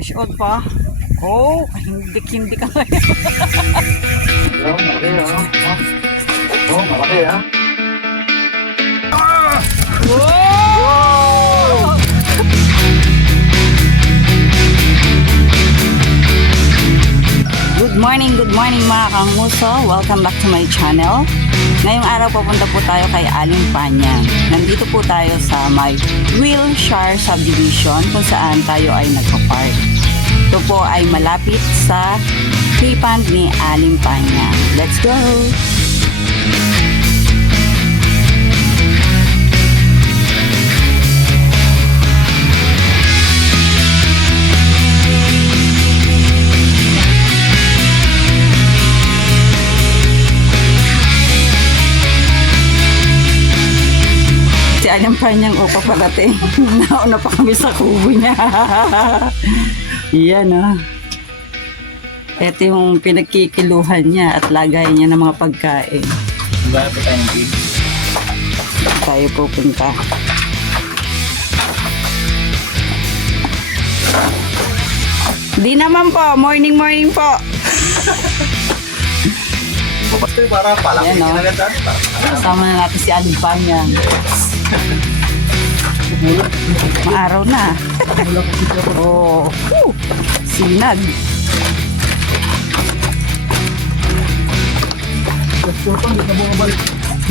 Fish on pa. Oh, hindi ka ngayon. Malaki ha. Wow! Good morning mga kanguso. Welcome back to my channel. Ngayong araw pupunta po tayo kay Aling Panyang. Nandito po tayo sa my Wilshire Subdivision kung saan tayo ay nagpa-park. Ito po ay malapit sa tree-pond ni Aling Panyang. Let's go! Aling Panyang upa parating. Nauna pa kami sa kubo niya. Yan Ito yung pinagkikiluhan niya at lagay niya ng mga pagkain. Wala po tayong beef. Tayo pupunta. Di naman po. Morning po. Bukas ko yung para pala. Yan kasama na natin si Aling Panyang. Maaraw na. Oh, sinag.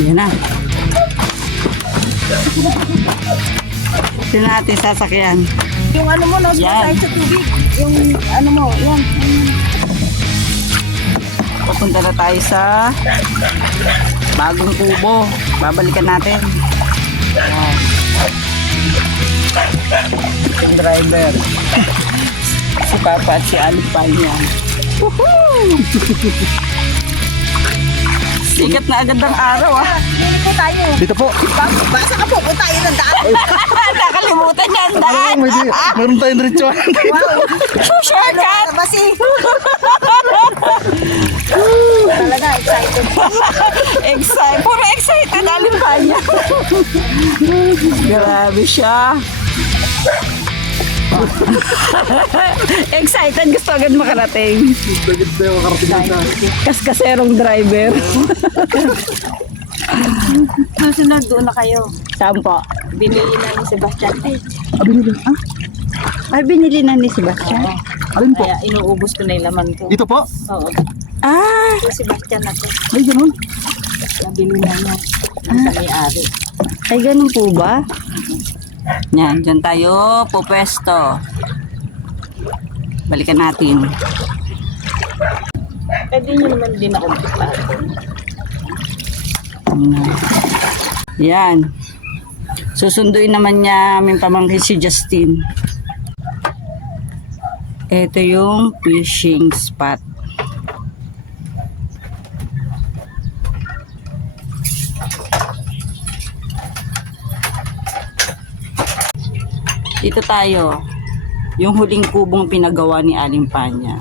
Yan na. Ito natin sasakyan. Yung ano mo, no? Yan. Sa tubig. Yung ano mo, yan. Pupunta na tayo sa bagong kubo. Babalikan natin. Yan. Yung driver. Si Papa at si Aling Panyang. Woohoo! Sikat na agad ng araw Hindi po tayo. Dito po. Basa ka po, kung tayo ng daan. Nakalimutan niya ang daan. Meron tayong diretsuhan. Wow. Shortcut! Basi. Talaga, excited. Excited. Puro excited Aling Panyang. Grabe siya. Excited. Gusto agad makarating. Lagit tayo makarating na. Kaskaserong driver. Susunod, doon na kayo. Saan po? Binili na ni Sebastian. Binili. Ay, binili na ni Sebastian. Alin po? Kaya inuubos ko na yung laman ko. Ito po? Oo. Ah! Si Sebastian na to. Ay, ganun. Kaya binili na niya. Nasa may-ari. Ay, ganun po ba? Yan, dyan tayo pupwesto. Balikan natin. Pwede nyo naman din ako magpapalo. Yan. Susunduin naman niya aming pamangkin si Justin. Ito yung fishing spot. Dito tayo. Yung huling kubong pinagawa ni Aling Panyang.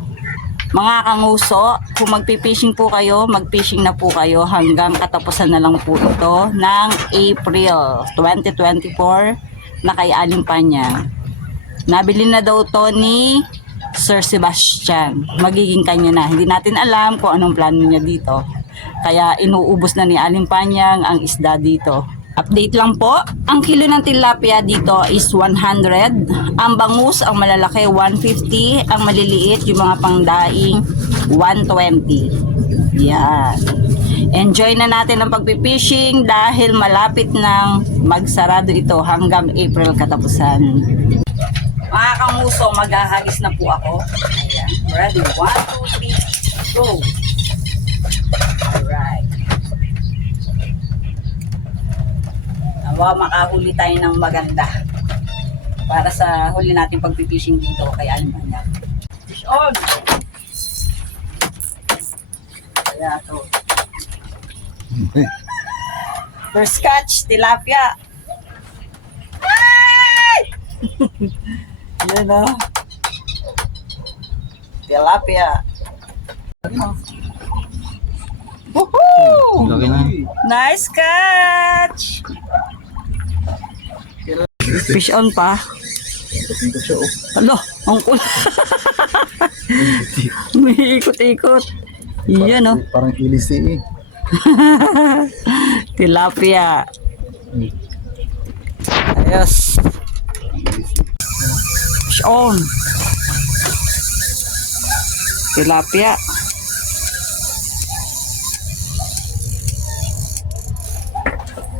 Mga kanguso, kung magpipishing po kayo, magfishing na po kayo hanggang katapusan na lang po ito ng April 2024 na kay Aling Panyang. Nabili na daw to ni Sir Sebastian. Magiging kanya na. Hindi natin alam kung anong plano niya dito. Kaya inuubos na ni Aling Panyang ang isda dito. Update lang po, ang kilo ng tilapia dito is 100. Ang bangus, ang malalaki, 150. Ang maliliit, yung mga pangdaing, 120. Yan. Enjoy na natin ang pagpipishing dahil malapit nang magsarado ito hanggang April katapusan. Mga kamuso, maghahagis na po ako. Ayan. Ready? 1, 2, 3, go! Alright. Nawa makahuli tayo ng maganda para sa huli natin pagpipishing dito kay Aling Panyang. Fish on! Kaya ito. First catch, tilapia. Ay! Yan o. Tilapia. Woohoo! Lagi na. Nice catch! Fish on pa. Ikot-ikot siya, oh. Alo, ang kul. May ikot-ikot. Yan, oh. Parang ilis eh. Tilapia. Ayos. Fish on. Tilapia.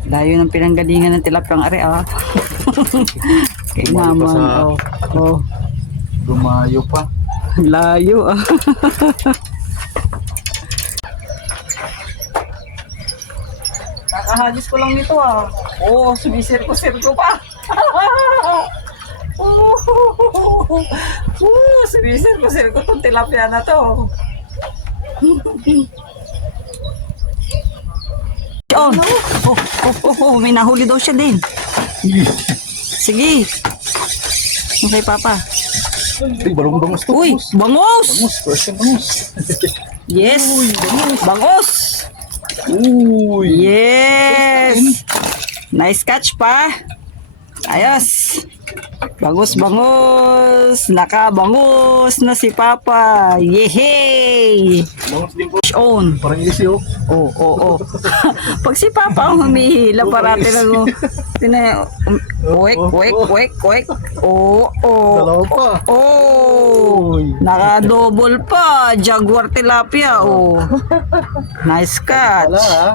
Layo ng pinanggalingan ng tilapia ang are, ah. Kay Lumayo pa mama. sa- Oh. Oh. Lumayo pa. Layo, ah. Kakahagis ko lang nito, ah. Oo, sumisirko-sirko pa. Sumisirko-sirko tong tilapia na to. Oh, may nahuli daw siya din. Sige. Okay, Papa. Ay, barong bangus to. Uy, Bangus. bangus! Bangus, first time bangus. Yes! Bangus! Uy. Yes! Nice catch pa. Ayos. Bangus, bangus. Nakabangus na si Papa. Yehey! Bangus din po. Fish on. Parang ilis eh, oh. Oo, oo. Pag si Papa ang humihila, parati na wek, wek, wek, wek. Oo, oo. Dalawa pa. Oh, Uy. naka-double pa. Jaguar tilapia, oh. Nice catch. Wala, ah.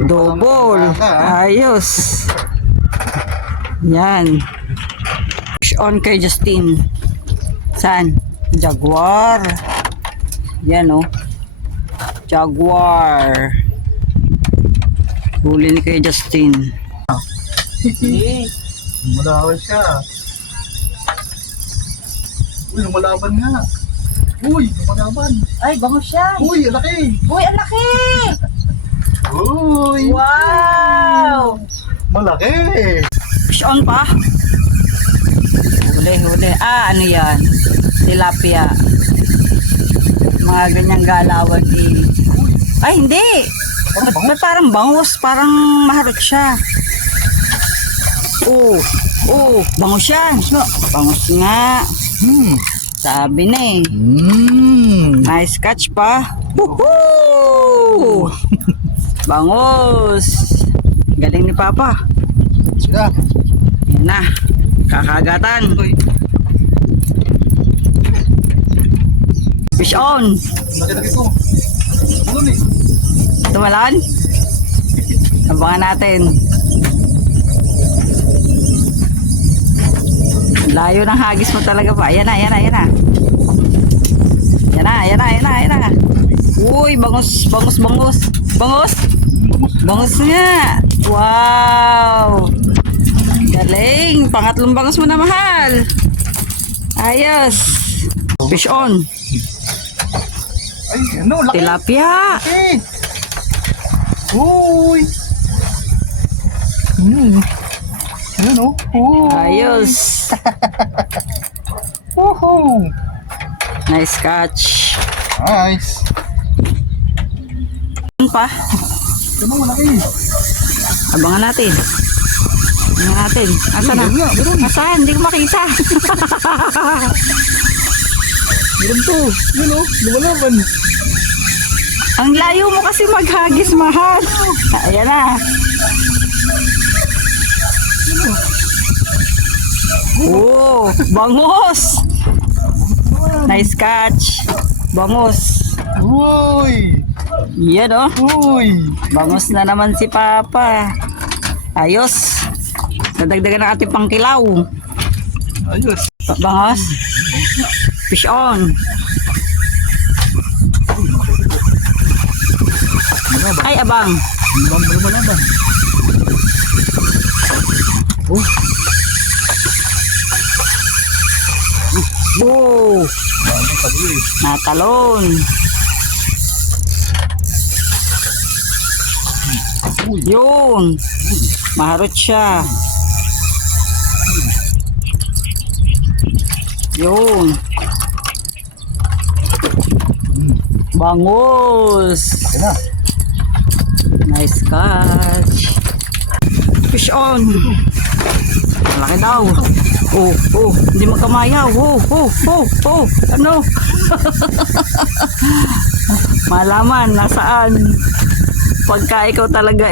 Double. Ayos. Yan. Fish on kay Justin. Saan? Jaguar. Yan, oh. Jaguar. Huli ni kay Justin. Malawan siya. Uy, lumalaban nga. Uy, lumalaban. Ay, bangus siya. Uy, ang laki. Uy, ang laki! Uy, Wow! malaki. Fish on pa. Huli, huli. Ah, ano yan? Tilapia. Mga ganyang galawan eh. Ay, hindi. Ba't parang bangus? Parang maharot siya. Oo. Oo. Bangus yan. Bangus nga. Sabi na eh. Nice catch pa. Woohoo! Bangus. Galing ni Papa. Sila. Yan na. Kakagatan. Fish on. Laki-laki ko. Ano ni? Tumalan? Abangan natin. Layo ng hagis mo talaga pa. Ayan na, ayan na, ayan na. Ayan na, ayan na, ayan na, ayan na. Uy, bangus, bangus, bangus. Bangus? Bangus nga. Wow. Galing. Pangatlong bangus mo na, mahal. Ayos. Fish on. Ay, ano, laki. Tilapia. Laki. Uy. Ayan, oh. Uy. Ayos. Woohoo. Nice catch. Nice. Ano pa? Ano, malaki. Abangan natin. Abangan natin. Asa na? Asan? Hindi ko makita. Meron to. Yun, oh. Lumalaban. Ang layo mo kasi maghagis, mahal. Ayan na. Oh, bangus. Nice catch. Bangus. Uy. Yan oh. Uy. Bangus na naman si Papa. Ayos. Nadagdagan ng ating pangkilaw. Ayos. Bangus. Fish on. Ay, abang. Lumalaban. Oh. Oh, natalon. Yun. Maharot siya. Yun. Bangus. Ayan na. Nice catch. Fish on. Malaki daw. Oh, oh, hindi magkamayaw. Oh, oh, oh, oh. Ano? Malaman, nasaan? Pagka ikaw talaga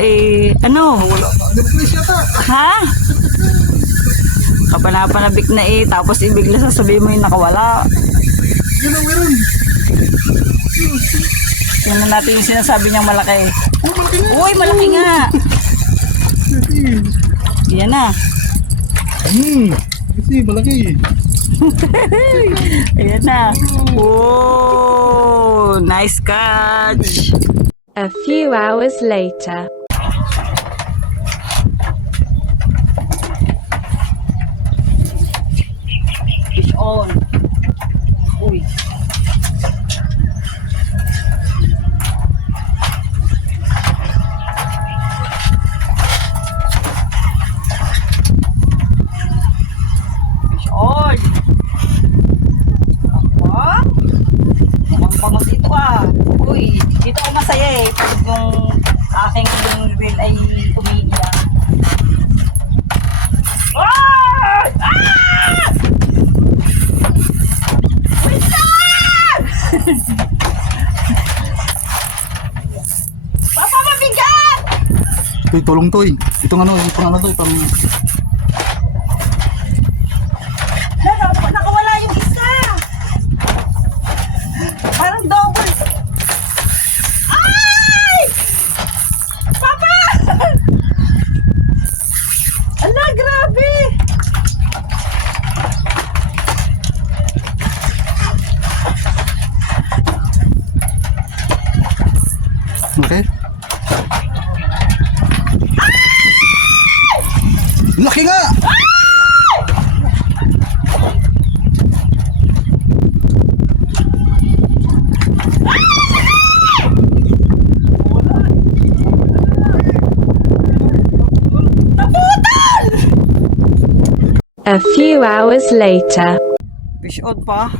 ano? Wala pa. Ano ba siya ta? Ha? Kapanapanabik na tapos ibigla sasabihin mo yung nakawala. Yun ang meron. Tingnan natin yung sinasabi niyang malaki. Oh, malaki nga. Uy, malaki nga. Yan na. Kasi malaki. Ayan na. Oh, nice catch. A few hours later. Fish on. Uy. Fish on. Apa? Mukhang bango dito Uy, dito ako masaya pag yung aking reel ay umiiyak. Ah! Ah! Papa, mabigat! Toy, tulong toy. Itong ano, yung pang ano to, pang... Nakawala yung isa. Parang double. Ay! Papa! Ala, grabe! Okay. Laki nga! A few hours later. Fish on pa.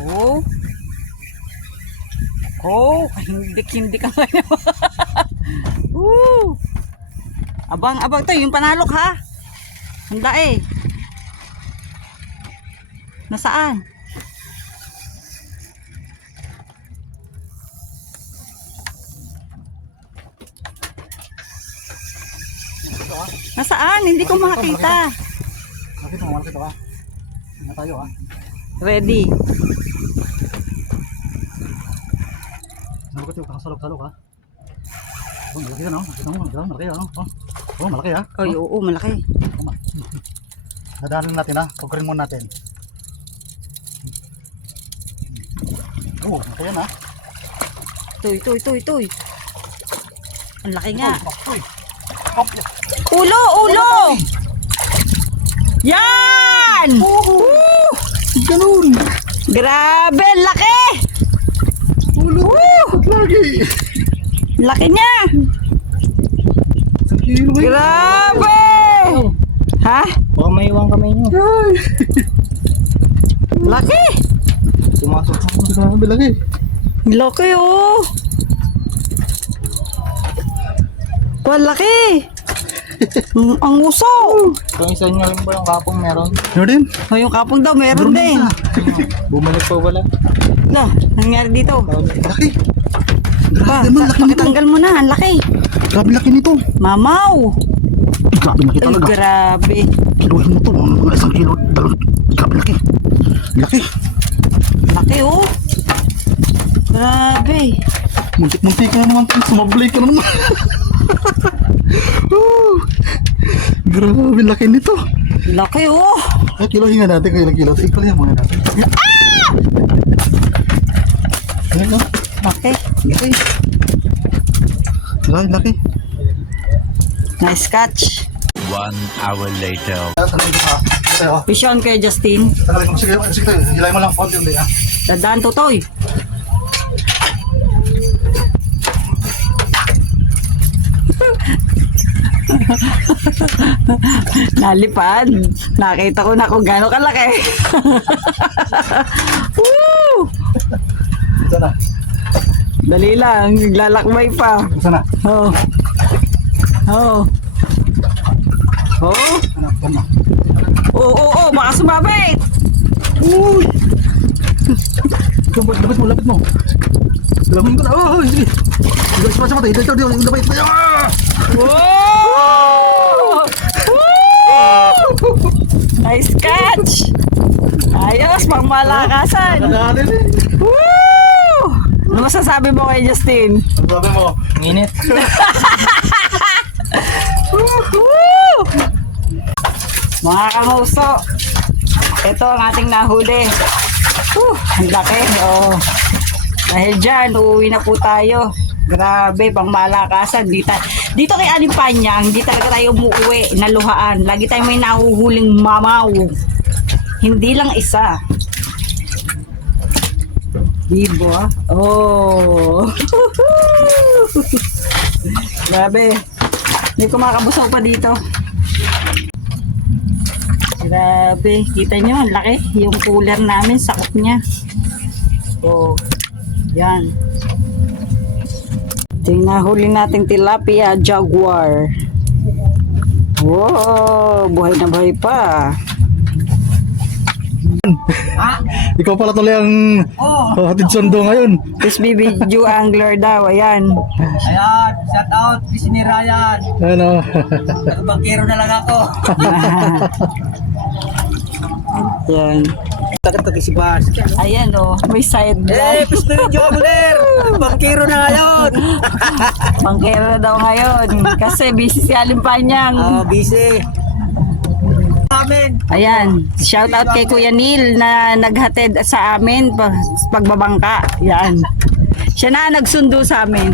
Oh. Oh, hindi ka ngayon. Abang to, yung panalok ha. Handa Nasaan? Nasaan? Hindi ko makakita. Malaki to, malaki to ha. Tingnan tayo ha. Ready. Malaki to, kakasalok-salok ha. Oh, malaki na no? Nakita mo, malaki ha. Oh, malaki ha. Ay, oo, malaki. Dadaanan natin ha. Pagkurin muna natin. Oh, malaki yan ha. Itoy. Ang laki nga. Uy. Ulo! Yan! Ganun! Grabe, laki! Ulo! Lagi! Laki niya! Isang kilo ba yun? Grabe! Ha? Baka may iwang kamay nyo. Ay! Laki! Sumasok. Grabe lagi! Laki Laki! Ang uso! Kung isa nyo rin ba yung kapong meron? Ano din? Yung kapong daw, meron din. Bumalik pa wala. Na, nangyari dito. Laki! Pa, Grabe naman, laki nito! pakitanggal mo na, ang laki. Grabe laki nito! Mamaw! Grabe laki Ay, talaga! grabe. Kilohin mo to, mga isang kilo. Grabe laki! Laki! Laki Grabe. Muntik-muntik ka na naman, sumablay ka na naman. Grabe laki nito. Laki Ay, kilohin nga natin kung ilang kilo. Ikalihan muna natin. Ayan o. Laki. Laki. Grabe laki. Nice catch. 1 hour later. Tanongin ko ha. Ito ha. Fish on kay Justin. Tanongin ko. Sige tayo. Hilay mo lang konti yung day ha. Dadaan Totoy. Nalipad. Nakita ko na kung gaano kalaki. Woo! Ito na. Dali lang, naglalakbay pa. Ito na. Oh. Oh. Oh. Oo, baka sumabit. Uy! Lapit mo. Lamin ko na. Oh, sige. Sige, sa matay. Dito, lapit. Ah! Wow! Woo! Nice catch! Ayos, pang malakasan. Nagalit eh. Woo! Ano masasabi mo kay Justin? Ang sabi mo? Init. Woo! Mga kamuso, ito ang ating nahuli. Ang laki. Oh. Dahil dyan, uuwi na po tayo. Grabe, pang malakasan. Dito kay Aling Panya, hindi talaga tayo umuwi na luhaan. Lagi tayo may nahuhuling mamaw. Hindi lang isa. Diba? Oh. Grabe. May kumakabusog pa dito. Grabe. Kita nyo, ang laki. Yung cooler namin, sakot niya. Oh. Yan. Ito yung nahuli nating tilapia jaguar. Wow, buhay na buhay pa. Ikaw pala tuloy ang hatid sundo ngayon. SB video angler daw, ayan. Ayan, shout out, Pisi ni Ryan. Ano? Bangkero na lang ako. Yan. Takot si Bas. Ayan oh, may side Eh, light. Pisi ni Jomuler. Bangkero na ngayon. Pangkero na daw ngayon. Kasi busy si Aling Panyang. Busy. Amin. Ayan, shout out kay Kuya Neil na naghatid sa amin pagbabangka. Yan. Siya na nagsundo sa amin.